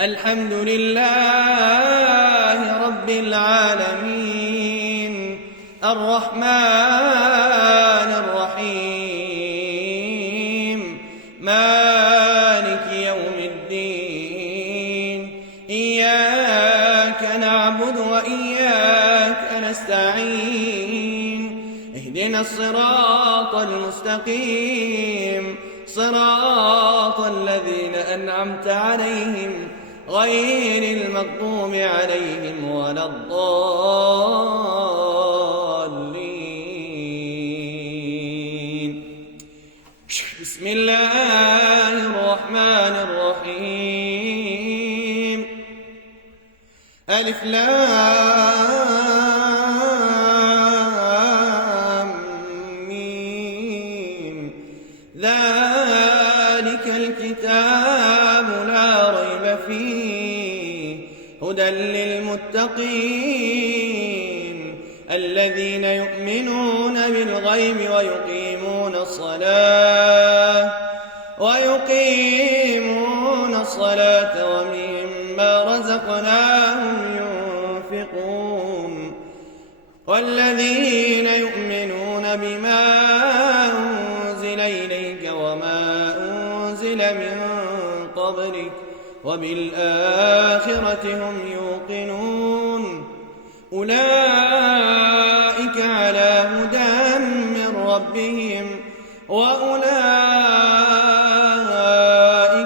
الحمد لله رب العالمين الرحمن الرحيم مالك يوم الدين إياك نعبد وإياك نستعين اهدنا الصراط المستقيم صراط الذين أنعمت عليهم غير المغضوب عليهم ولا الضالين. بسم الله الرحمن الرحيم ألف لام ميم ذلك الكتاب لا ريب فيه هدى للمتقين الذين يؤمنون بالغيب ويقيمون الصلاة ومما رزقناهم ينفقون والذين يؤمنون بما أنزل إليك وما أنزل من قبلك وبالآخرة هم يوقنون أولئك على هدى من ربهم وأولئك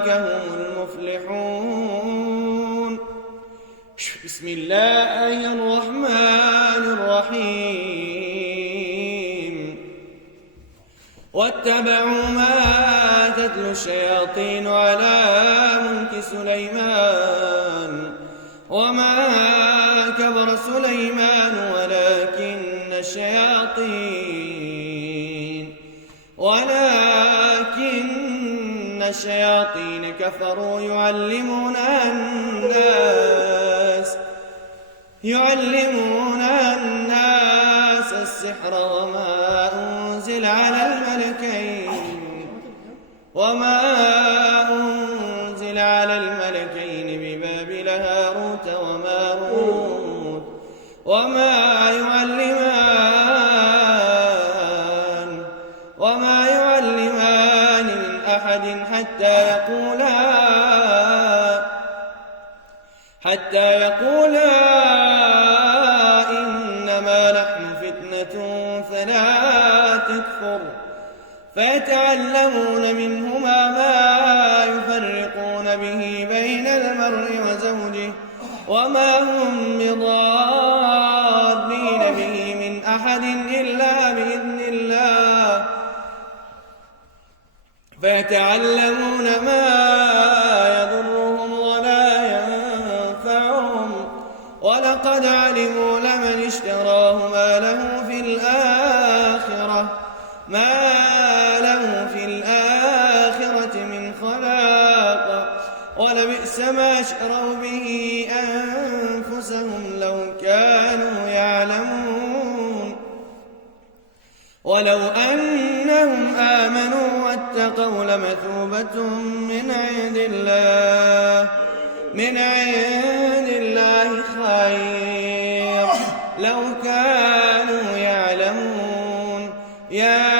هم المفلحون. بسم الله الرحمن الرحيم واتبعوا ما تتلو الشياطين على ملك سليمان وما كفر سليمان ولكن الشياطين كفروا يعلمون الناس السحر وما أنزل على الملكين ببابل هاروت وماروت وما يعلمان من أحد حتى يقولا إنما نحن فتنة فلا تكفر فيتعلمون منهما ما يفرقون به بين المرء وزوجه وما هم بضارين به من أحد إلا بإذن الله فيتعلمون ما يضرهم ولا ينفعهم ولقد علموا لمن اشتراه ما له في الآخرة من خلاق ولبئس ما شروا به أنفسهم لو كانوا يعلمون ولو أنهم آمنوا واتقوا لمثوبة من عند الله خير لو كانوا يعلمون. يا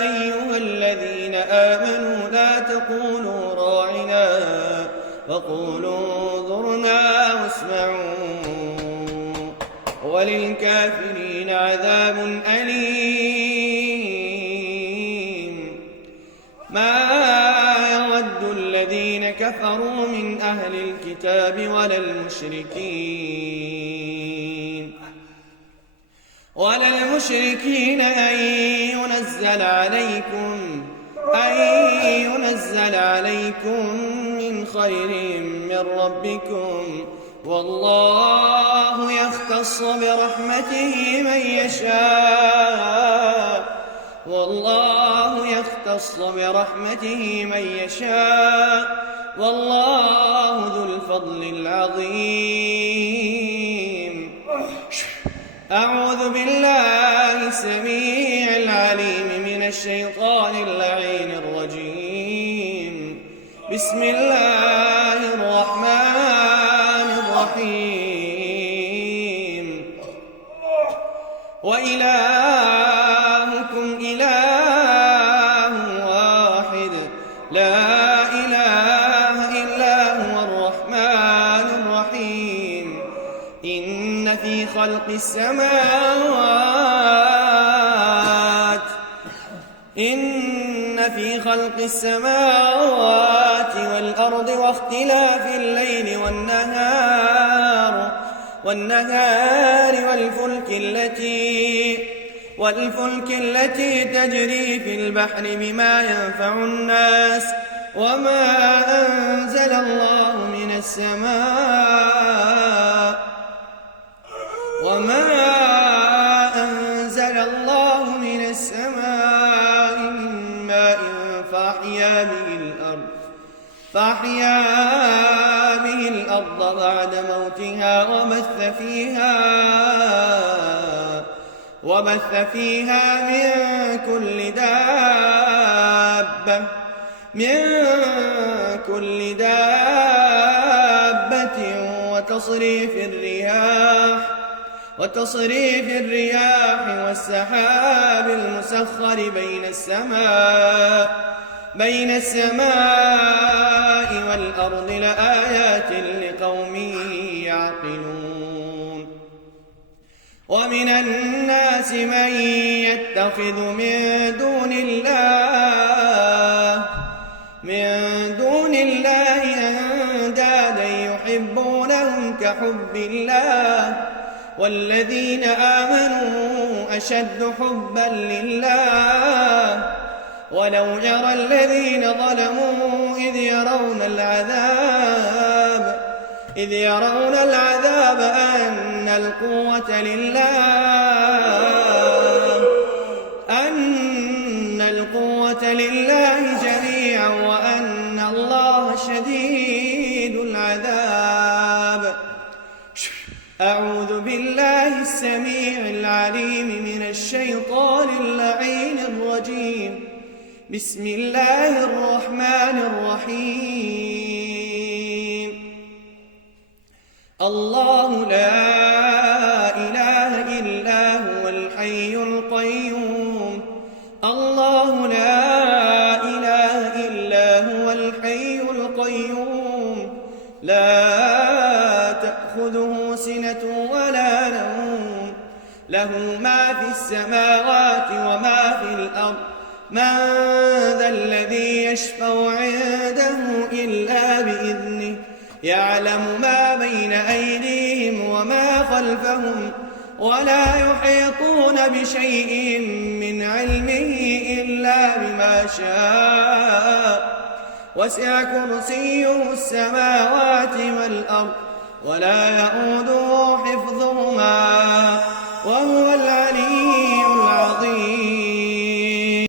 أيها الذين آمنوا لا تقولوا راعنا وقولوا انظرنا واسمعوا وللكافرين عذاب أليم. ما يود الذين كفروا من أهل الكتاب ولا المشركين أن ينزل عليكم من خير من ربكم والله يختص برحمته من يشاء والله ذو الفضل العظيم. أعوذ بالله السميع العليم من الشيطان اللعين الرجيم. بسم الله خلق السماوات والأرض واختلاف الليل والنهار والفلك التي تجري في البحر بما ينفع الناس وما أنزل الله من السماء من ماء فأحيا به الأرض بعد موتها وبث فيها من كل دابة وتصريف الرياح والسحاب المسخر بين السماء والأرض لآيات لقوم يعقلون ومن الناس من يتخذ من دون الله أندادا يحبونهم كحب الله والذين آمنوا أشد حبا لله ولو يرى الذين ظلموا إذ يرون العذاب أن القوة لله جميعا وأن الله شديد العذاب. أعوذ بالله السميع العليم من الشيطان اللعين الرجيم. بسم الله الرحمن الرحيم. الله لا إله إلا هو الحي القيوم. الله لا إله إلا هو الحي القيوم لا تأخذه سنة ولا نوم له ما في السماوات وما في الأرض من ذا الذي يشفع عنده إلا بإذنه يعلم ما بين أيديهم وما خلفهم ولا يحيطون بشيء من علمه إلا بما شاء وسع كرسيه السماوات والأرض ولا يؤوده